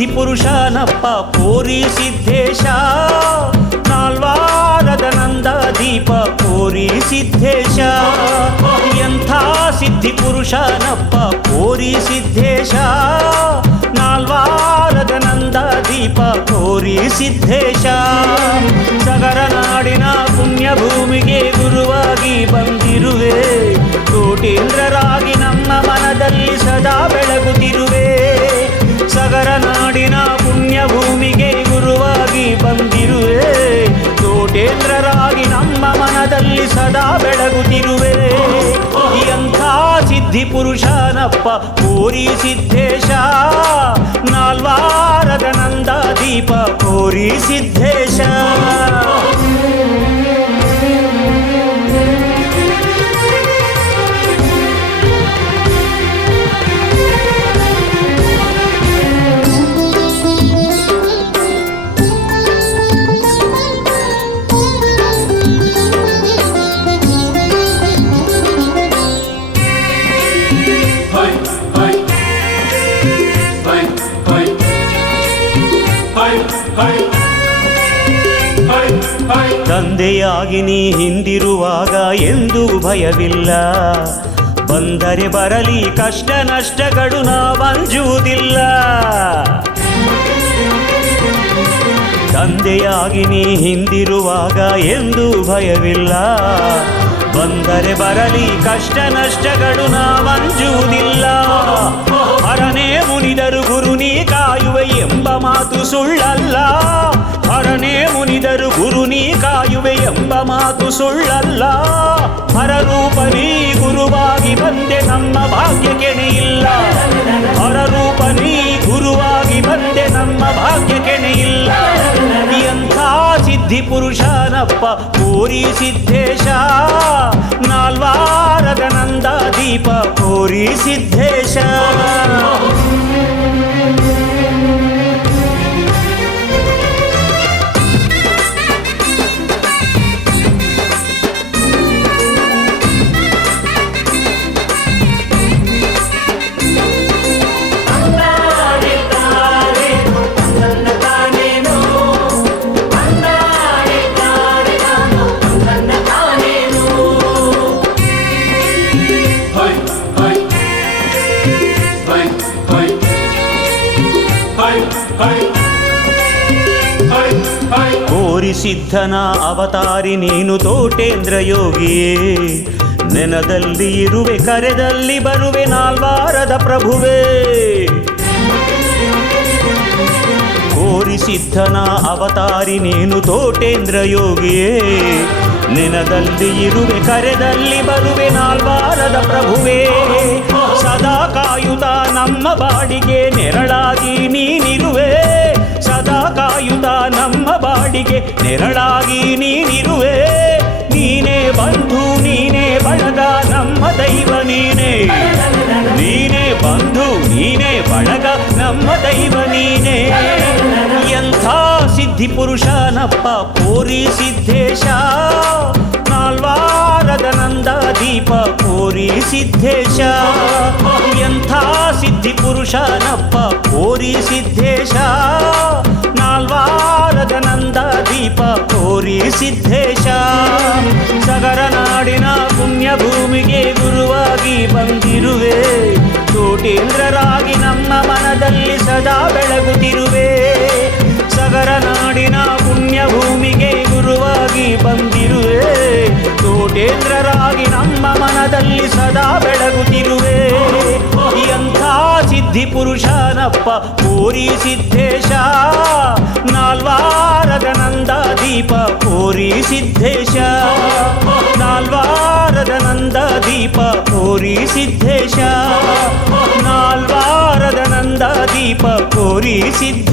ಸಿದ್ಧಿ ಪುರುಷನಪ್ಪ ಕೋರಿ ಸಿದ್ಧೇಶ ನಾಲ್ವಾರದ ನಂದ ದೀಪ ಕೋರಿ ಸಿದ್ಧೇಶ ಎಂಥ ಸಿದ್ಧಿ ಪುರುಷನಪ್ಪ ಕೋರಿ ಸಿದ್ಧೇಶ ನಾಲ್ವಾರದ ನಂದ ದೀಪ ಕೋರಿ ಸಿದ್ಧೇಶ ಸಗರ ನಾಡಿನ ಪುಣ್ಯ ಭೂಮಿಗೆ ಗುರುವಾಗಿ ಬಂದಿರುವೆ ಕೋಟೀಂದ್ರರಾಗಿ ನಮ್ಮ ಮನದಲ್ಲಿ ಸದಾ ಬೆಳಗುತ್ತಿರುವೆ ಸಗರ ನಾಡಿನ ಪುಣ್ಯ ಭೂಮಿಗೆ ಗುರುವಾಗಿ ಬಂದಿರುವೆ ಕೋಟೇಂದ್ರರಾಗಿ ನಮ್ಮ ಮನದಲ್ಲಿ ಸದಾ ಬೆಳಗುತ್ತಿರುವೆ ಎಂಥ ಸಿದ್ಧಿ ಪುರುಷನಪ್ಪ ಕೋರಿ ಸಿದ್ಧೇಶ ನಾಲ್ವಾರದ ನಂದ ದೀಪ ಕೋರಿ ಸಿದ್ಧೇಶ ತಂದೆಯಾಗಿ ನೀ ಹಿಂದಿರುವಾಗ ಎಂದೂ ಭಯವಿಲ್ಲ ಬಂದರೆ ಬರಲಿ ಕಷ್ಟ ನಷ್ಟಗಳು ನಾವಂಜುವುದಿಲ್ಲ ತಂದೆಯಾಗಿ ನೀ ಹಿಂದಿರುವಾಗ ಎಂದೂ ಭಯವಿಲ್ಲ ಬಂದರೆ ಬರಲಿ ಕಷ್ಟ ನಷ್ಟಗಳು ನಾವಂಜುವುದಿಲ್ಲ ಹರನೇ ಮುನಿದರು ಗುರು ನೀ ಕಾಯುವೆ ಎಂಬ ಮಾತು ಸುಳ್ಳಲ್ಲ ಹರನೇ ಮುನಿದರು ಗುರು ನೀ ಕಾಯುವೆ ಎಂಬ ಮಾತು ಸುಳ್ಳಲ್ಲ ಹರರೂಪ ನೀ ಗುರುವಾಗಿ ಬಂದೆ ನಮ್ಮ ಭಾಗ್ಯಕ್ಕೆನೆ ಇಲ್ಲ ಹರರೂಪ ನೀ ಗುರುವಾಗಿ ಬಂದೆ ನಮ್ಮ ಭಾಗ್ಯಕ್ಕೆನೆ ಇಲ್ಲ ಎಂಥ ಸಿದ್ಧಿ ಪುರುಷನಪ್ಪ ಕೋರಿ ಸಿದ್ಧೇಶ ನಾಲ್ವಾರದ ನಂದ ದೀಪ ಕೋರಿ ಸಿದ್ಧೇಶ ಕೋರಿ ಸಿದ್ಧನ ಅವತಾರಿ ನೀನು ತೋಟೇಂದ್ರ ಯೋಗಿಯೇ ನೆನದಲ್ಲಿ ಇರುವೆ ಕರೆದಲ್ಲಿ ಬರುವೆ ನಾಲ್ವಾರದ ಪ್ರಭುವೇ ಕೋರಿ ಸಿದ್ಧನ ಅವತಾರಿ ನೀನು ತೋಟೇಂದ್ರ ಯೋಗಿಯೇ ನೆನದಲ್ಲಿ ಇರುವೆ ಕರೆದಲ್ಲಿ ಬರುವೆ ನಾಲ್ವಾರದ ಪ್ರಭುವೇ ಸದಾ ಕಾಯುತ ನಮ್ಮ ಬಾಡಿಗೆ ನೆರಳಾಗಿ ನೀನಿರುವೆ ಸದಾ ಕಾಯುತ ನಮ್ಮ ಬಾಡಿಗೆ ನೆರಳಾಗಿ ನೀನಿರುವೆ ನೀನೇ ಬಂಧು ನೀನೇ ಬಳಗ ನಮ್ಮ ದೈವ ನೀನೇ ನೀನೇ ಬಂಧು ನೀನೇ ಬಳಗ ನಮ್ಮ ದೈವ ನೀನೇ ಎಂಥ ಸಿದ್ಧಿ ಪುರುಷನಪ್ಪ ಕೋರಿ ಸಿದ್ಧೇಶ ನಾಲ್ವಾರದ ನಂದ ದೀಪ ಕೋರಿ ಸಿದ್ಧೇಶ ಎಂಥ ಸಿದ್ಧಿ ಪುರುಷನಪ್ಪ ಕೋರಿ ಸಿದ್ಧೇಶ ನಾಲ್ವಾರದ ನಂದ ದೀಪ ಕೋರಿ ಸಿದ್ಧೇಶ ಸಗರ ನಾಡಿನ ಪುಣ್ಯ ಭೂಮಿಗೆ ಗುರುವಾಗಿ ಬಂದಿರುವೆ ಕೋಟೀಂದ್ರರಾಗಿ ನಮ್ಮ ಮನದಲ್ಲಿ ಸದಾ ಬೆಳಗುತ್ತಿರುವೆ ಸಗರ ನಾಡಿನ ಪುಣ್ಯ ಭೂಮಿಗೆ ಗುರುವಾಗಿ ಬಂದಿರುವೆ ಕೋಟೇಂದ್ರರಾಗಿ ನಮ್ಮ ಮನದಲ್ಲಿ ಸದಾ ಬೆಳಗುತ್ತಿರುವೆ ಎಂಥ ಸಿದ್ಧಿ ಪುರುಷನಪ್ಪ ಕೋರಿ ಸಿದ್ಧೇಶ ನಾಲ್ವಾರದ ನಂದ ದೀಪ ಕೋರಿ ಸಿದ್ಧೇಶ ನಾಲ್ವಾರದ ನಂದ ದೀಪ ಕೋರಿ ಸಿದ್ಧೇಶ ನಾಲ್ವಾರದ ನಂದ ದೀಪ ಕೋರಿ ಸಿದ್ಧ